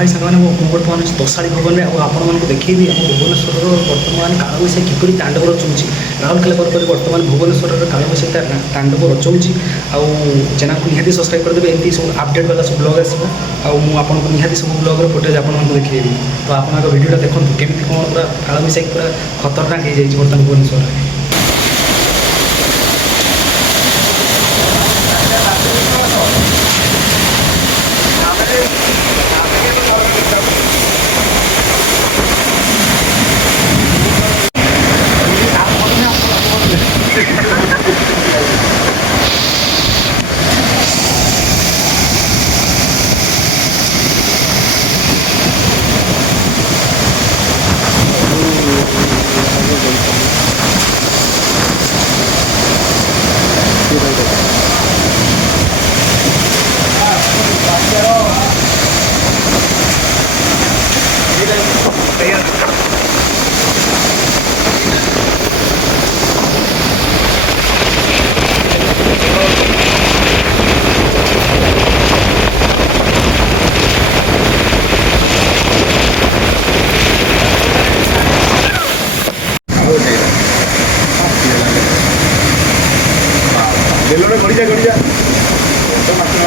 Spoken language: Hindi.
भाई सांग बर्तमान तोशाड़ी भवन में आपको देखी आम भुवनेश्वर बर्तमान कालबैशाखी किपरि तांडव रचुची राउरकेला पर बर्तमान भुवनेश्वर कालबैशाखी तांडव रचुची चैनल को निहाती सब्सक्राइब करदेवे एमती सब अपडेट वाला सब ब्लॉग आसो आपको निहाती सब ब्लॉगर फुटेज आपको देखिए तो आप भिडियोटा देखो केमी कौन पूरा कालबैशाखी पूरा खतरनाक हो जाए बर्तमान भुवनेश्वर में। बेलोने गड़िया तो माटी